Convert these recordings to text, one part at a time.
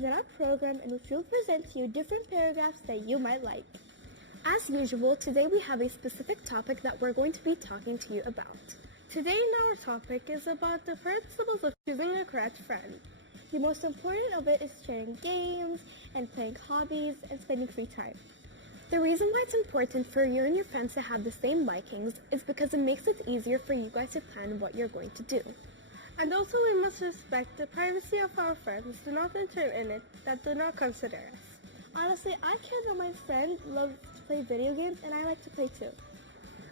is an art program in which we'll present to you different paragraphs that you might like. As usual, today we have a specific topic that we're going to be talking to you about. Today our topic is about the principles of choosing a correct friend. The most important of it is sharing games and playing hobbies and spending free time. The reason why it's important for you and your friends to have the same likings is because it makes it easier for you guys to plan what you're going to do. And also we must respect the privacy of our friends. Do not enter in it that do not consider us. Honestly, I care that my friend loves to play video games and I like to play too.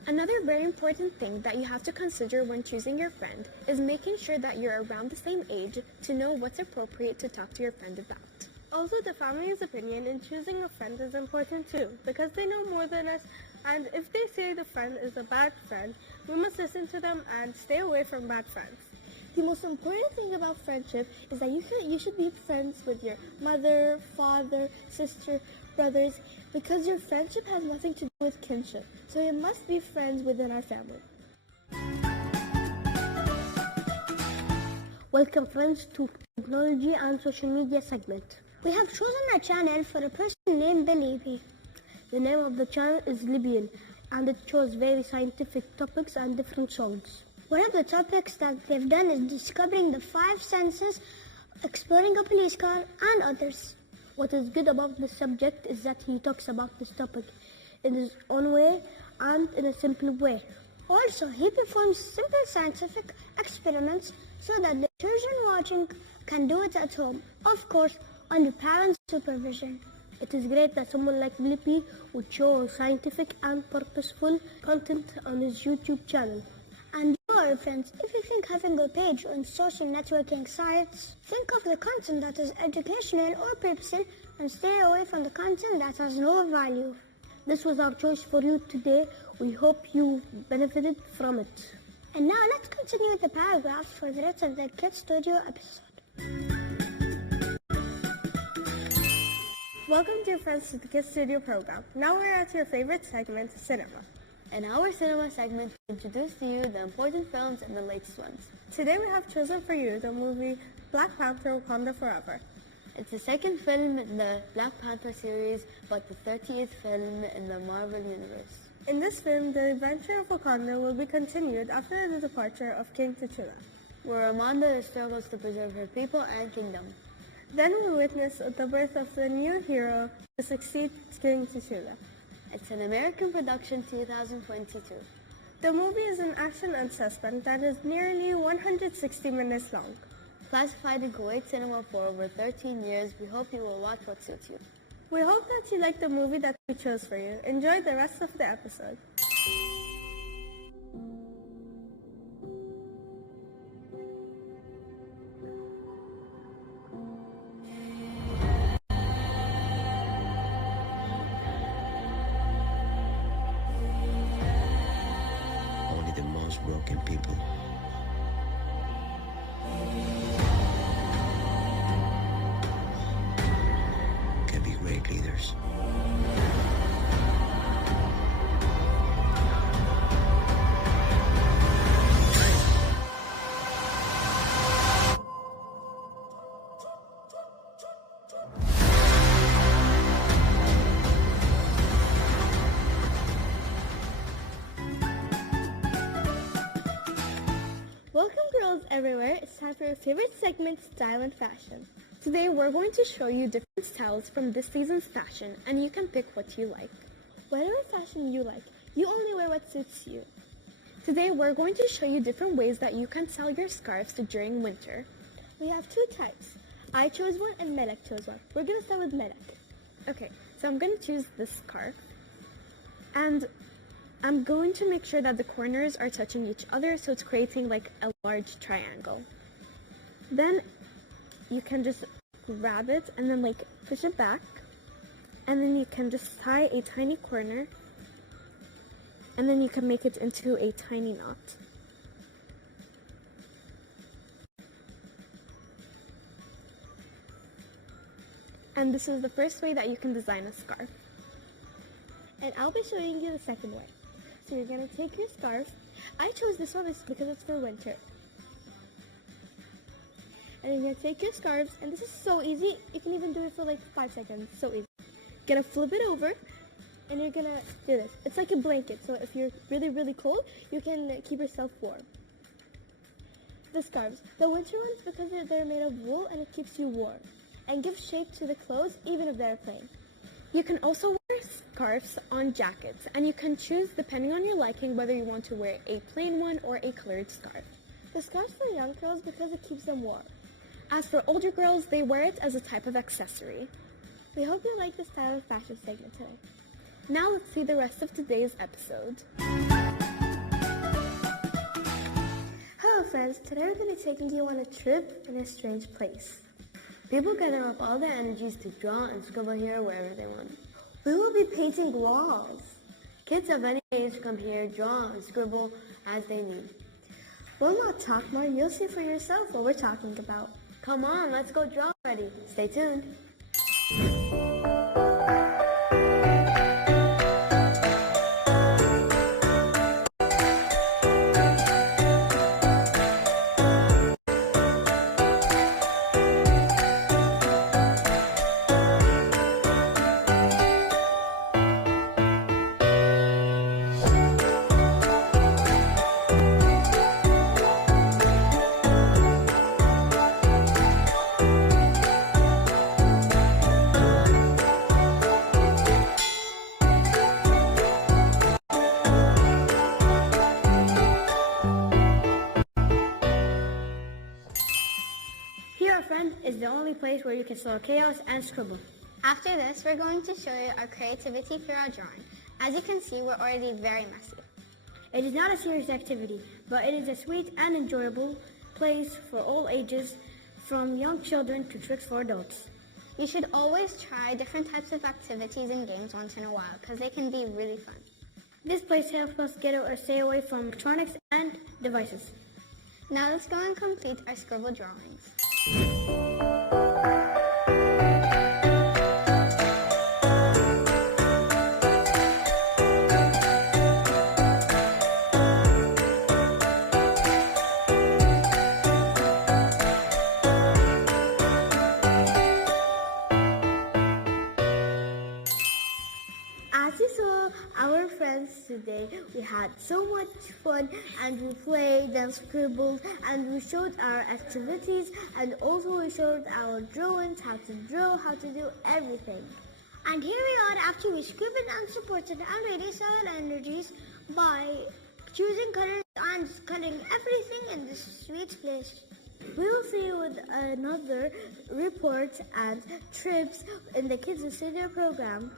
Another very important thing that you have to consider when choosing your friend is making sure that you're around the same age to know what's appropriate to talk to your friend about. Also, the family's opinion in choosing a friend is important too, because they know more than us, and if they say the friend is a bad friend, we must listen to them and stay away from bad friends. The most important thing about friendship is that you should be friends with your mother, father, sister, brothers, because your friendship has nothing to do with kinship. So you must be friends within our family. Welcome friends to Technology and Social Media segment. We have chosen a channel for a person named Libby. The name of the channel is Libyan and it shows very scientific topics and different songs. One of the topics that they've done is discovering the 5 senses, exploring a police car, and others. What is good about this subject is that he talks about this topic in his own way and in a simple way. Also, he performs simple scientific experiments so that the children watching can do it at home, of course, under parents' supervision. It is great that someone like Blippi would show scientific and purposeful content on his YouTube channel. And you, our friends, if you think having a page on social networking sites, think of the content that is educational or purposeful and stay away from the content that has no value. This was our choice for you today. We hope you benefited from it. And now let's continue with the paragraphs for the rest of the Kids Studio episode. Welcome dear friends to the Kids Studio program. Now we're at your favorite segment, Cinema. In our cinema segment, we introduce to you the important films and the latest ones. Today we have chosen for you the movie Black Panther: Wakanda Forever. It's the second film in the Black Panther series, but the 30th film in the Marvel Universe. In this film, the adventure of Wakanda will be continued after the departure of King T'Challa, where Amanda struggles to preserve her people and kingdom. Then we witness the birth of the new hero to succeed King T'Challa. It's an American production, 2022. The movie is an action and suspense that is nearly 160 minutes long. Classified in Kuwait cinema for over 13 years, we hope you will watch what suits you. We hope that you like the movie that we chose for you. Enjoy the rest of the episode. Broken people. Can be great leaders. Welcome girls everywhere, it's time for your favorite segment, Style and Fashion. Today we're going to show you different styles from this season's fashion and you can pick what you like. Whatever fashion you like, you only wear what suits you. Today we're going to show you different ways that you can style your scarves during winter. We have 2 types. I chose one and Melek chose one. We're going to start with Melek. Okay, so I'm going to choose this scarf and I'm going to make sure that the corners are touching each other so it's creating like a large triangle. Then you can just grab it and then like push it back and then you can just tie a tiny corner and then you can make it into a tiny knot. And this is the first way that you can design a scarf. And I'll be showing you the second way. So you're going to take your scarf. I chose this one because it's for winter. And you're going to take your scarves, and this is so easy. You can even do it for like 5 seconds. So easy. Gonna flip it over, and you're gonna do this. It's like a blanket, so if you're really, really cold, you can keep yourself warm. The scarves. The winter ones, because they're made of wool, and it keeps you warm and gives shape to the clothes, even if they're plain. You can also wear scarves on jackets, and you can choose depending on your liking whether you want to wear a plain one or a colored scarf. The scarves for young girls because it keeps them warm. As for older girls, they wear it as a type of accessory. We hope you like this style of fashion segment today. Now let's see the rest of today's episode. Hello friends, today we're going to be taking you on a trip in a strange place. People gather up all their energies to draw and scribble here wherever they want. We will be painting walls. Kids of any age come here, draw and scribble as they need. We'll not talk more, you'll see for yourself what we're talking about. Come on, let's go draw already. Stay tuned. Friend is the only place where you can sow chaos and scribble. After this, we're going to show you our creativity for our drawing. As you can see, we're already very messy. It is not a serious activity, but it is a sweet and enjoyable place for all ages, from young children to tricks for adults. You should always try different types of activities and games once in a while because they can be really fun. This place helps us get or stay away from electronics and devices. Now let's go and complete our scribble drawings. As you saw our friends today, we had so much fun and we played and scribbled and we showed our activities and also we showed our drawings, how to draw, how to do everything. And here we are after we scribbled and supported and released our energies by choosing colors and coloring everything in this sweet place. We will see you with another report and trips in the Kids in Studio program.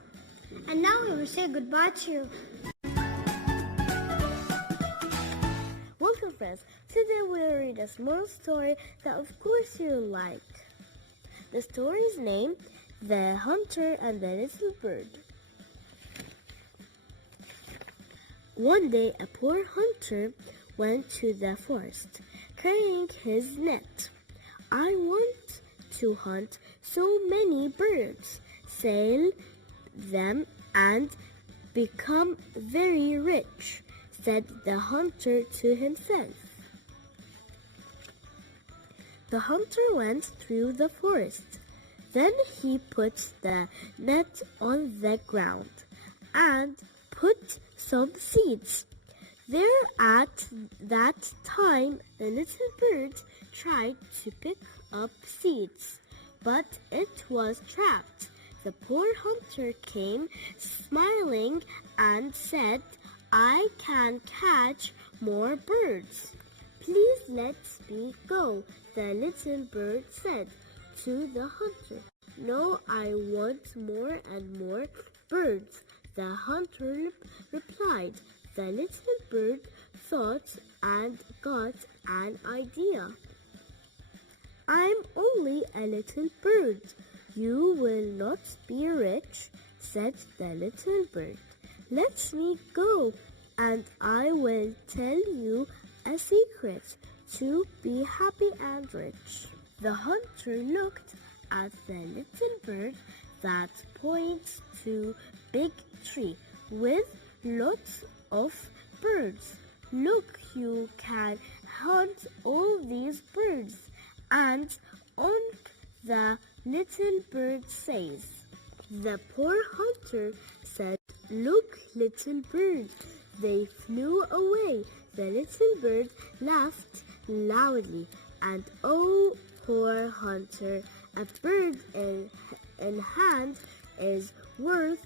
And now we will say goodbye to you. Welcome friends, today we'll read a small story that of course you'll like. The story's name, The Hunter and the Little Bird. One day a poor hunter went to the forest, carrying his net. I want to hunt so many birds, sell them and become very rich, said the hunter to himself. The hunter went through the forest. Then he put the net on the ground and put some seeds. There at that time the little bird tried to pick up seeds, but it was trapped. The poor hunter came smiling and said, I can catch more birds. Please let me go, the little bird said to the hunter. No, I want more and more birds, the hunter replied. The little bird thought and got an idea. I'm only a little bird. You will not be rich, said the little bird. Let me go, and I will tell you a secret to be happy and rich. The hunter looked at the little bird that points to big tree with lots of birds. Look, you can hunt all these birds and on the little bird says. The poor hunter said, "Look, little bird." They flew away. The little bird laughed loudly, and oh, poor hunter, a bird in hand is worth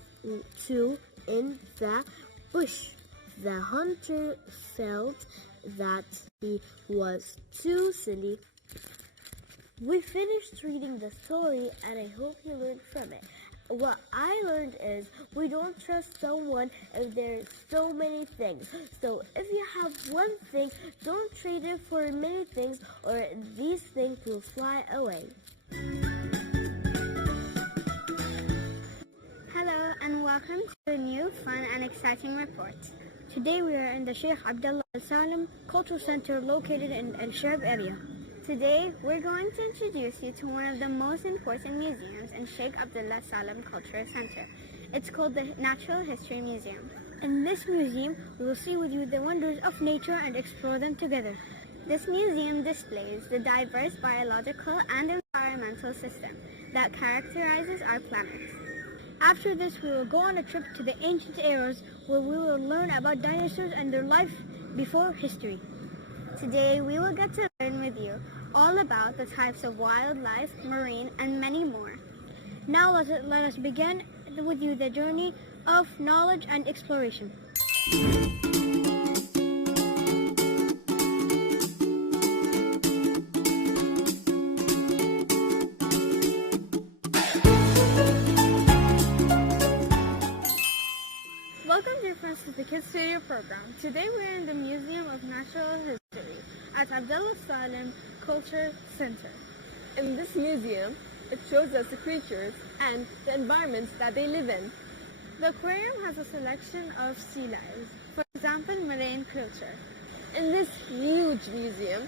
two in the bush. The hunter felt that he was too silly. We finished reading the story, and I hope you learned from it. What I learned is we don't trust someone if there's so many things. So if you have one thing, don't trade it for many things, or these things will fly away. Hello and welcome to a new, fun and exciting report. Today we are in the Sheikh Abdullah Al Salam Cultural Center located in El Sharb area. Today, we're going to introduce you to one of the most important museums in Sheikh Abdullah Salam Cultural Center. It's called the Natural History Museum. In this museum, we will see with you the wonders of nature and explore them together. This museum displays the diverse biological and environmental system that characterizes our planet. After this, we will go on a trip to the ancient eras where we will learn about dinosaurs and their life before history. Today, we will get to learn with you all about the types of wildlife, marine, and many more. Now let us begin with you the journey of knowledge and exploration. Welcome, dear friends, to the Kids Studio program. Today we're in the Museum of Natural History at Abdullah Salam Culture Center. In this museum, it shows us the creatures and the environments that they live in. The aquarium has a selection of sea lives, for example, marine culture. In this huge museum,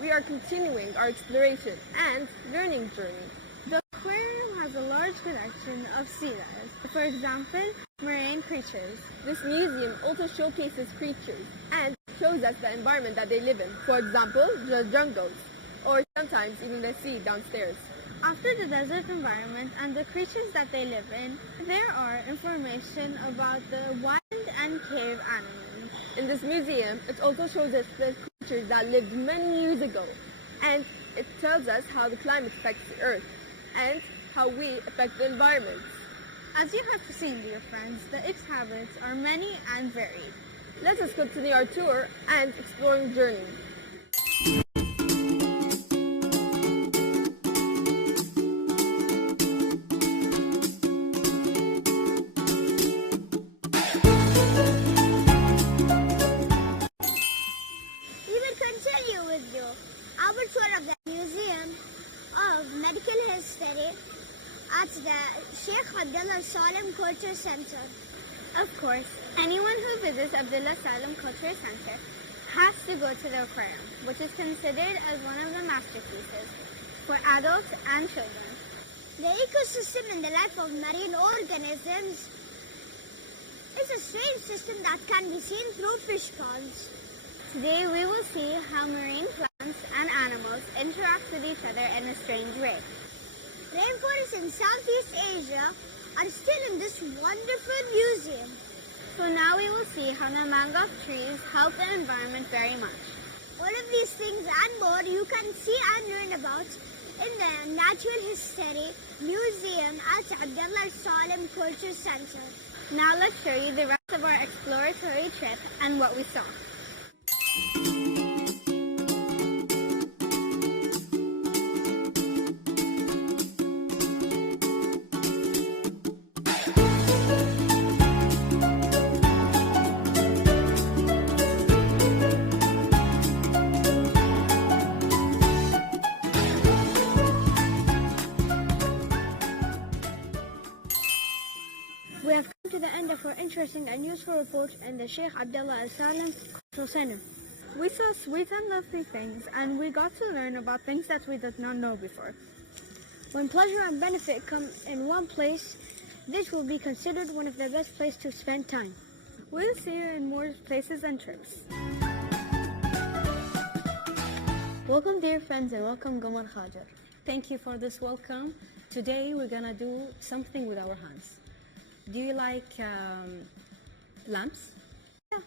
we are continuing our exploration and learning journey. The aquarium has a large collection of sea lives, for example, marine creatures. This museum also showcases creatures and shows us the environment that they live in. For example, the jungles, or sometimes even the sea downstairs. After the desert environment and the creatures that they live in, there are information about the wild and cave animals. In this museum, it also shows us the creatures that lived many years ago, and it tells us how the climate affects the earth and how we affect the environment. As you have seen, dear friends, the exhibits are many and varied. Let us continue our tour and exploring journey. We will continue with you our tour of the Museum of Medical History at the Sheikh Abdullah Salam Culture Center. Of course, anyone who visits Abdullah Salam Culture Center has to go to the aquarium, which is considered as one of the masterpieces for adults and children. The ecosystem and the life of marine organisms is a strange system that can be seen through fish ponds. Today we will see how marine plants and animals interact with each other in a strange way. Rainforests in Southeast Asia are still in this wonderful museum. So now we will see how the mangrove trees help the environment very much. All of these things and more you can see and learn about in the Natural History Museum at Abdullah Salam Culture Center. Now let's show you the rest of our exploratory trip and what we saw. We have come to the end of our interesting and useful report in the Sheikh Abdullah Al Salam Cultural Center. We saw sweet and lovely things, and we got to learn about things that we did not know before. When pleasure and benefit come in one place, this will be considered one of the best places to spend time. We'll see you in more places and trips. Welcome, dear friends, and welcome, Gomar Khajar. Thank you for this welcome. Today we're gonna do something with our hands. Do you like lamps? Yeah.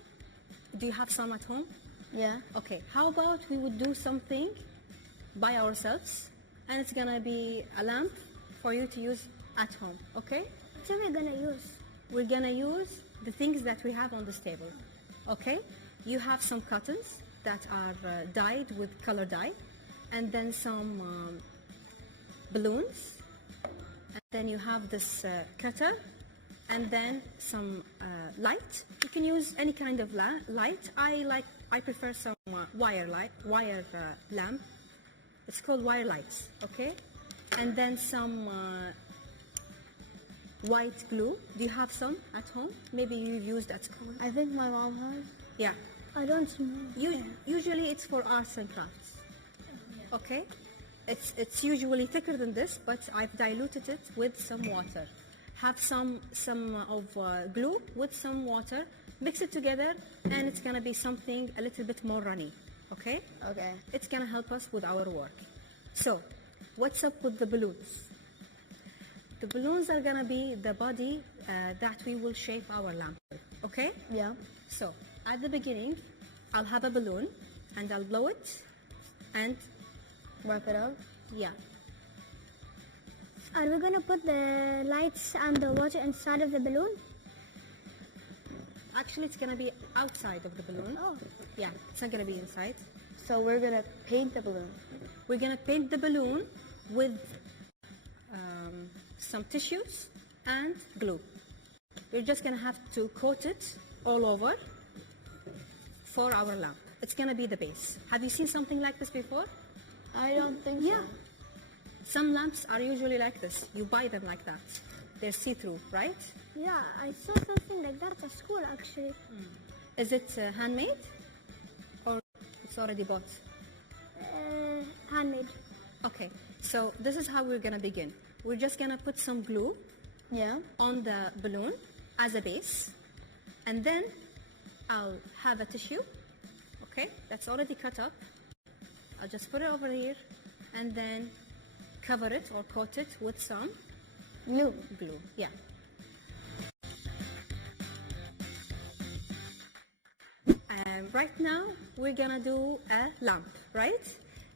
Do you have some at home? Yeah. Okay, how about we would do something by ourselves, and it's gonna be a lamp for you to use at home, okay? What are we gonna use? We're gonna use the things that we have on this table, okay? You have some cottons that are dyed with color dye, and then some balloons, and then you have this cutter, and then some light. You can use any kind of light. I prefer some wire lamp. It's called wire lights, okay? And then some white glue. Do you have some at home? Maybe you've used at school. I think my mom has. Yeah. I don't know. Usually it's for arts and crafts. Okay? It's usually thicker than this, but I've diluted it with some water. Have some of glue with some water, mix it together, and it's gonna be something a little bit more runny. Okay? Okay. It's gonna help us with our work. So, what's up with the balloons? The balloons are gonna be the body that we will shape our lamp with. Okay? Yeah. So, at the beginning, I'll have a balloon, and I'll blow it, and Wrap it up. yeah. Are we gonna put the lights and the water inside of the balloon? Actually, it's gonna be outside of the balloon. Oh. Yeah, it's not gonna be inside. So we're gonna paint the balloon. We're gonna paint the balloon with some tissues and glue. We're just gonna have to coat it all over for our lamp. It's gonna be the base. Have you seen something like this before? I don't think so. Some lamps are usually like this. You buy them like that. They're see-through, right? Yeah, I saw something like that at school actually. Is it handmade or it's already bought? Handmade. Okay, so this is how we're gonna begin. We're just gonna put some glue Yeah. on the balloon as a base, and then I'll have a tissue, okay, that's already cut up. I'll just put it over here and then cover it or coat it with some Glue. glue. Yeah. Right now we're gonna do a lamp, right?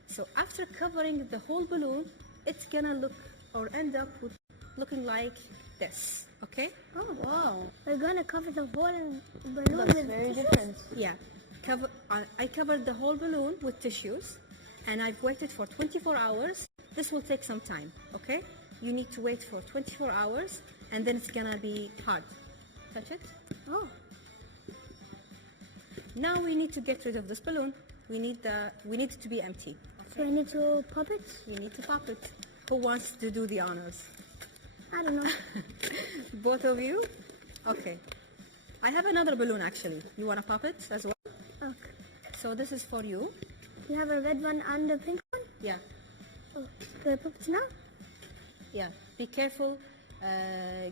So after covering the whole balloon, it's gonna look or end up with looking like this, okay? Oh wow. We're gonna cover the whole balloon Looks with very tissues? different. Yeah. I covered the whole balloon with tissues, and I've waited for 24 hours. This will take some time, okay? You need to wait for 24 hours, and then it's gonna be hard. Touch it. Oh. Now we need to get rid of this balloon. We need it to be empty. So I need to pop it? You need to pop it. Who wants to do the honors? I don't know. Both of you? Okay. I have another balloon actually. You wanna pop it as well? Okay. So this is for you. You have a red one and a pink one? Yeah. Oh. Do I pop it now? Yeah, be careful,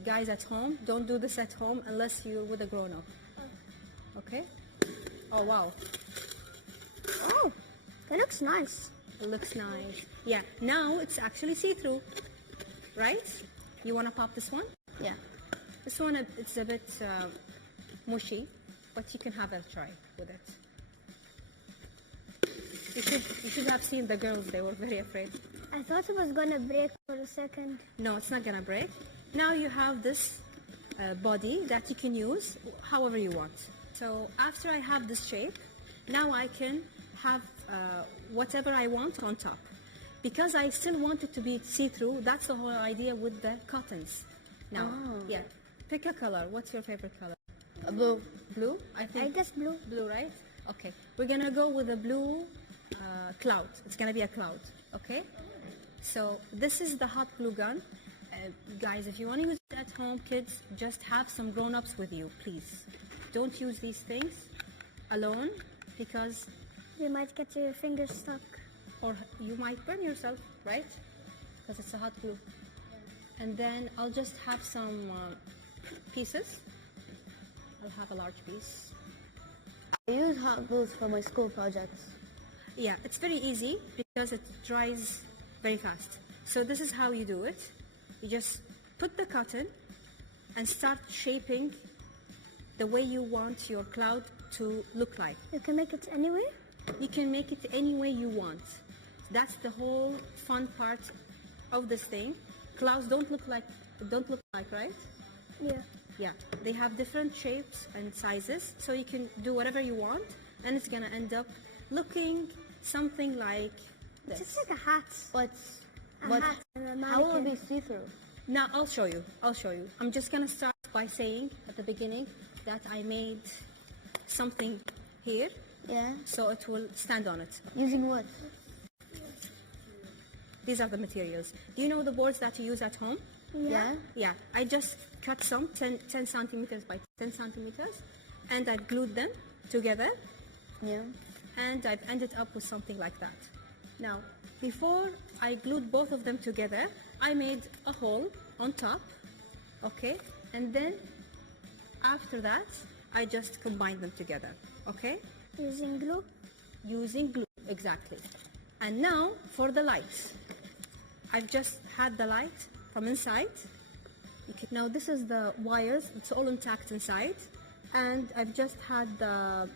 guys at home. Don't do this at home unless you're with a grown-up. Okay? Oh, wow. Oh, that looks nice. It looks nice. Yeah, now it's actually see-through, right? You want to pop this one? Yeah. This one, it's a bit mushy, but you can have a try with it. You should have seen the girls. They were very afraid. I thought it was gonna break for a second. No, it's not gonna break. Now you have this body that you can use however you want. So after I have this shape, now I can have whatever I want on top. Because I still want it to be see-through, that's the whole idea with the cottons. Now, yeah, pick a color. What's your favorite color? Blue. Blue? I think. I guess blue. Blue, right? Okay. We're gonna go with a blue cloud. It's gonna be a cloud. Okay? So this is the hot glue gun. Guys, if you want to use it at home, kids, just have some grown-ups with you, please. Don't use these things alone because You might get your fingers stuck. or you might burn yourself, right? Because it's a hot glue. And then I'll just have some pieces. I'll have a large piece. I use hot glues for my school projects. Yeah, it's very easy because it dries very fast. So this is how you do it. You just put the cotton and start shaping the way you want your cloud to look like. You can make it anywhere? You can make it any way you want. That's the whole fun part of this thing. Clouds don't look like, right? Yeah. Yeah, they have different shapes and sizes, so you can do whatever you want, and it's gonna end up looking something like this. Just like a hat. But Hat and a how will it mannequin. be see-through? Now I'll show you. I'm just gonna start by saying at the beginning that I made something here, Yeah. so it will stand on it. Using what? These are the materials. Do you know the boards that you use at home? Yeah. Yeah, I just cut some 10 centimeters by 10 centimeters, and I glued them together, Yeah. and I've ended up with something like that. Now, before I glued both of them together, I made a hole on top, okay? And then after that, I just combined them together, okay? Using glue? Using glue, exactly. And now for the light. I've just had the light from inside. Now this is the wires, it's all intact inside. And I've just had the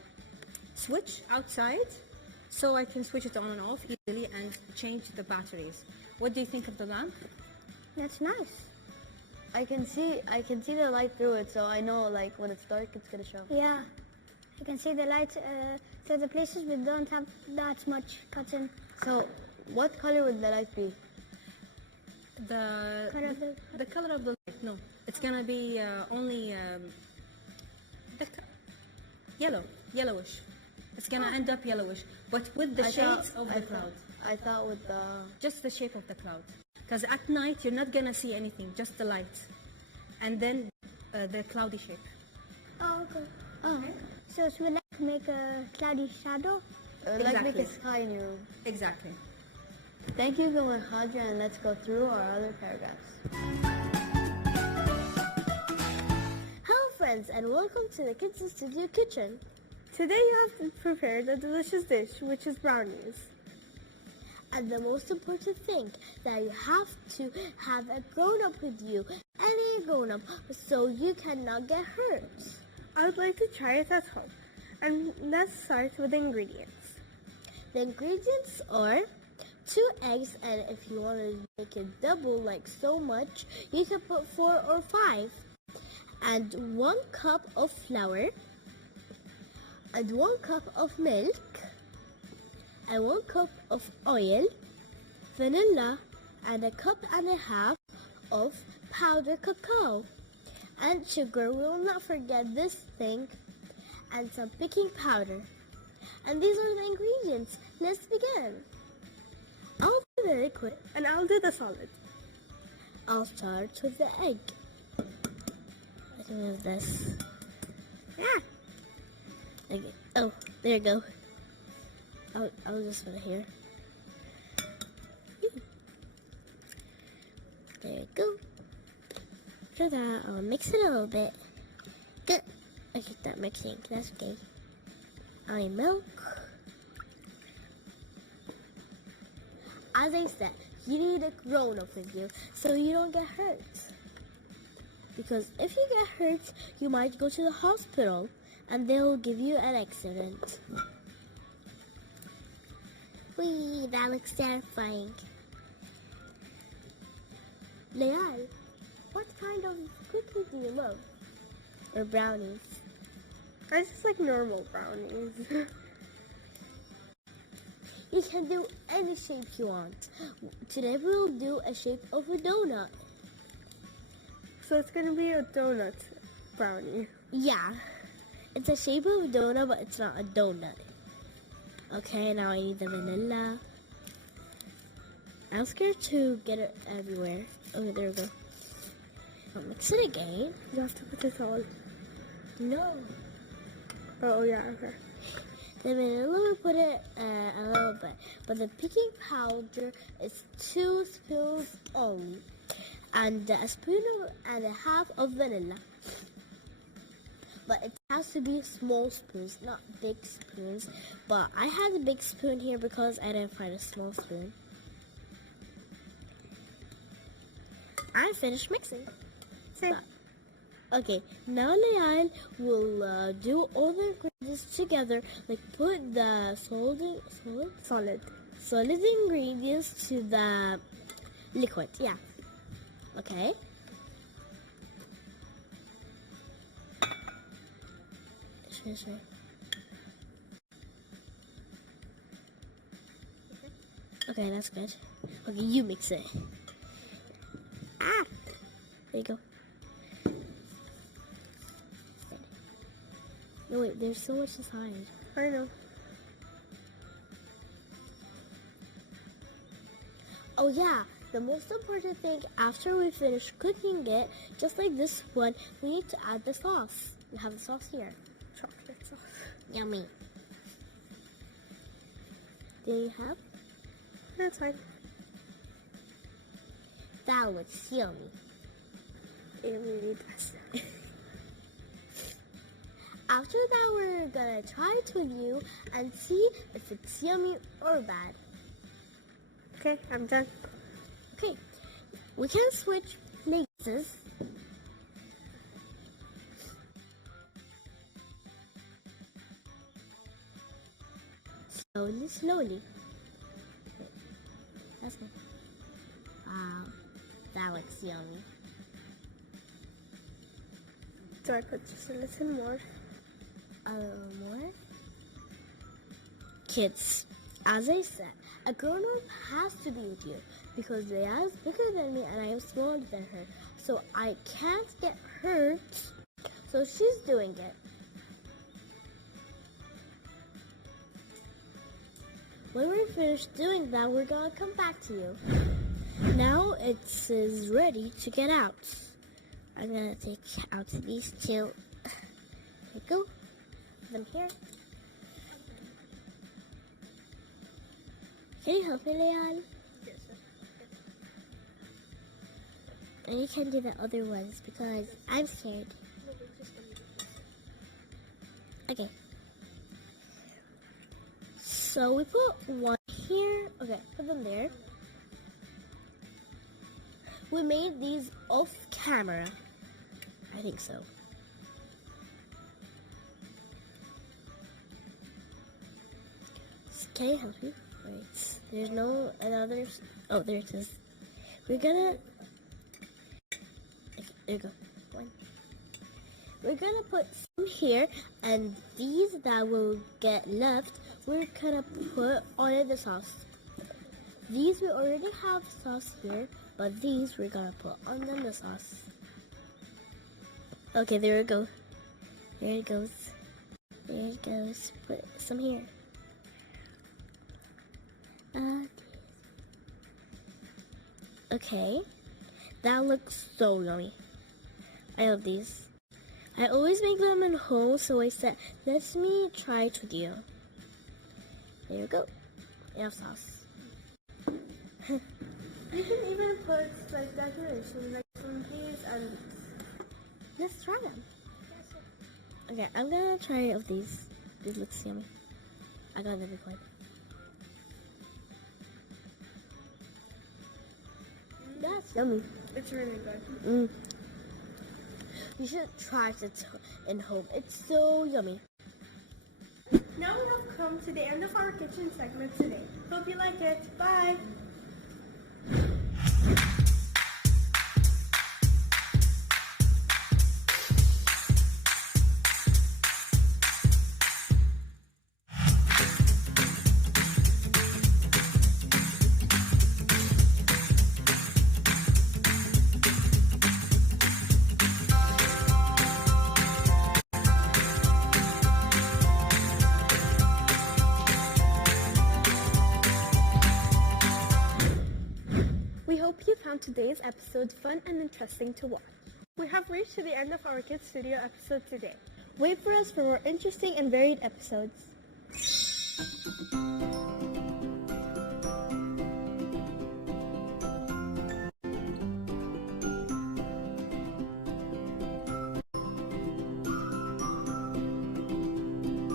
switch outside, so I can switch it on and off easily and change the batteries. What do you think of the lamp? That's nice. I can see the light through it, so I know like when it's dark, it's gonna show. Yeah. You can see the light to the places we don't have that much cotton. So, what color would the light be? The color of the light, no. It's gonna be only yellowish. It's gonna end up yellowish, but with the shades of the cloud. I thought with the... Just the shape of the cloud. Because at night, you're not gonna see anything, just the light. And then the cloudy shape. Oh, okay. Oh. So it will like make a cloudy shadow? Like make Exactly. a sky in your room. Exactly. Thank you, Gul and Khadra, and let's go through our other paragraphs. Hello friends and welcome to the Kids Studio kitchen. Today you have prepared a delicious dish, which is brownies. And the most important thing, that you have to have a grown-up with you, any grown-up, so you cannot get hurt. I would like to try it at home. And let's start with the ingredients. The ingredients are 2 eggs, and if you want to make it double like so much, you can put 4 or 5. And 1 cup of flour, and 1 cup of milk, and 1 cup of oil, vanilla, and 1.5 cups of powdered cacao. And sugar, we will not forget this thing, and some baking powder. And these are the ingredients. Let's begin. I'll be very quick. And I'll do the solid. I'll start with the egg. Let me move this. Yeah. Okay. Oh, there you go. I'll just put it here. There you go. After that, I'll mix it a little bit. Good. I keep that mixing. That's okay. I milk. As I said, you need a grown-up with you so you don't get hurt. Because if you get hurt, you might go to the hospital and they'll give you an accident. Whee, that looks terrifying. Leal, what kind of cookie do you love? Or brownies? I just like normal brownies. You can do any shape you want. Today we'll do a shape of a donut. So it's going to be a donut brownie. Yeah, it's a shape of a donut, but it's not a donut. Okay, now I need the vanilla. I'm scared to get it everywhere. Okay, there we go. I'll mix it again. You have to put it all. No. Oh, yeah, okay. The vanilla, we put it a little bit. But the baking powder is 2 spoons only. And a spoon and a half of vanilla. But it has to be small spoons, not big spoons. But I had a big spoon here because I didn't find a small spoon. I'm finished mixing. Same. Okay, now Leanne will do all the ingredients together, like put the solid ingredients to the liquid. Yeah. Okay. Sure. Okay, that's good. Okay, you mix it. Ah! There you go. No, wait, there's so much inside. I know. Oh yeah, the most important thing after we finish cooking it, just like this one, we need to add the sauce. We have the sauce here. Chocolate sauce. Yummy. Do you have? That's fine. That looks yummy. It really does. After that, we're gonna try it with you and see if it's yummy or bad. Okay, I'm done. Okay, we can switch places. Slowly. That's good. Wow, that looks yummy. Do I put just a little more? A little more. Kids, as I said, a grown-up has to be with you because Leia is bigger than me and I am smaller than her. So I can't get hurt. So she's doing it. When we're finished doing that, we're gonna come back to you. Now it is ready to get out. I'm gonna take out these two. There you go. Put them here. Can you help me, Leanne? Yes, sir. And you can do the other ones because I'm scared. Okay. So we put one here. Okay, put them there. We made these off camera. I think so. Can you help me? Wait, there's no another. Oh, there it is. We're gonna. Okay, there you go. One. We're gonna put some here, and these that will get left, we're gonna put on the sauce. These we already have sauce here, but these we're gonna put on them the sauce. Okay, there we go. There it goes. There it goes. Put some here. Okay, that looks so yummy. I love these. I always make them at home, so I said, let me try it with you. There you go. Enough sauce. You can even put like decoration, like some peas and. Let's try them. Okay, I'm gonna try it with these. These looks yummy. I got the big one. That's yummy. It's really good. You should try it in home. It's so yummy. Now we have come to the end of our kitchen segment today. Hope you like it. Bye. We hope you found today's episode fun and interesting to watch. We have reached to the end of our Kids Studio episode today. Wait for us for more interesting and varied episodes.